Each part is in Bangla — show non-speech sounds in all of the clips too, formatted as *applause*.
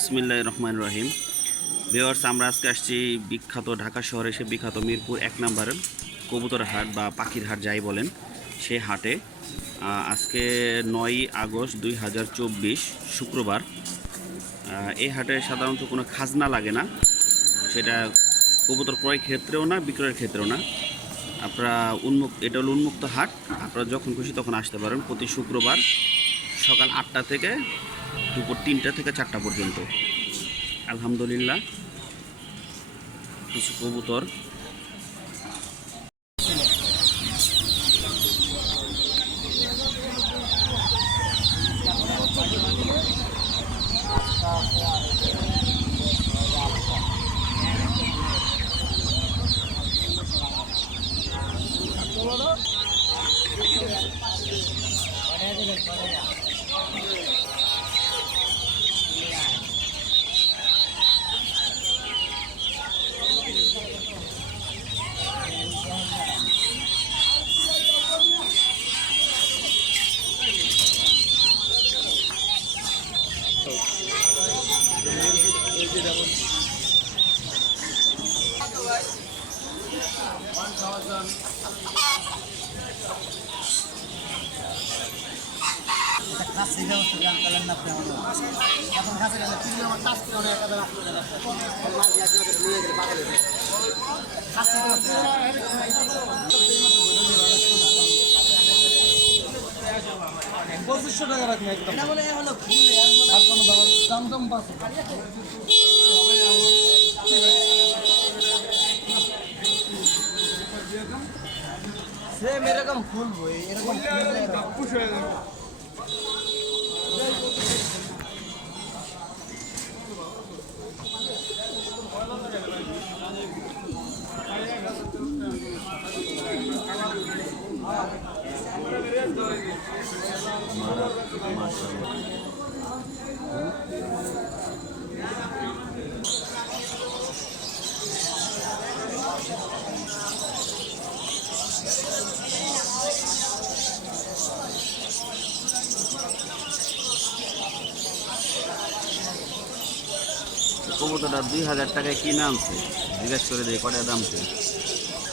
বিসমিল্লাহ রহমান রহিম ভিওয়ার্স আমরা আজকে আসছি বিখ্যাত ঢাকা শহরে, সে বিখ্যাত মিরপুর এক নম্বরের কবুতর হাট বা পাখির হাট যাই বলেন, সে হাটে। আজকে নয়ই আগস্ট দুই হাজার চব্বিশ, শুক্রবার। এই হাটে সাধারণত কোনো খাজনা লাগে না। সেটা কবুতর ক্রয় ক্ষেত্রেও না, বিক্রয়ের ক্ষেত্রেও না। আপনারা উন্মুক্ত, এটা হলো উন্মুক্ত হাট। আপনারা যখন খুশি তখন আসতে পারেন প্রতি শুক্রবার সকাল আটটা থেকে দুপুর তিনটা থেকে চারটা পর্যন্ত। আলহামদুলিল্লাহ। কিছু কবুতর। খাসি ব্যবস্থা জান পেলেন না আপনি আমাদের এখন খাসি গেলে তিনি আমার পঁচিশশো টাকা রাখবেন একদম। আর কোনো দাম দাম সেম এরকম খুলবো এরকম কবুতরটা দুই হাজার টাকায় কিনে আনছে। জিজ্ঞেস করে দিয়ে কটা দাম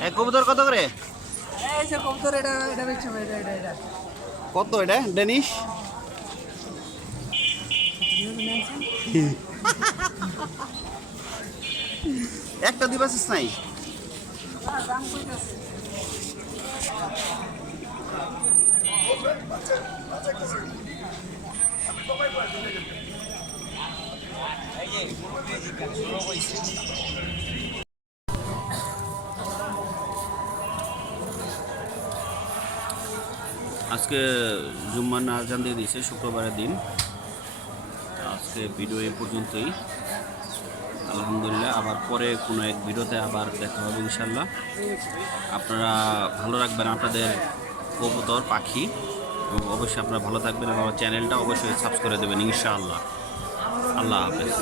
এ কবুতর কত করে? এই যে কবুতর এটা এটা এটা এটা এটা। কত এটা? ডেনিশ? *laughs* একটা দিবাস নাই? আজকে জুম্মার আজান দিয়ে দিয়েছে, শুক্রবারের দিন। আজকে ভিডিও এই পর্যন্তই। আলহামদুলিল্লাহ, আবার পরে কোনো এক ভিডিওতে আবার দেখা হবে ইনশাল্লাহ আপনারা ভালো রাখবেন আপনাদের কবুতর, পাখি, এবং অবশ্যই আপনারা ভালো থাকবেন আমার চ্যানেলটা অবশ্যই সাবস্ক্রাইব করে দেবেন ইনশাআল্লাহ। আল্লাহ হাফেজ।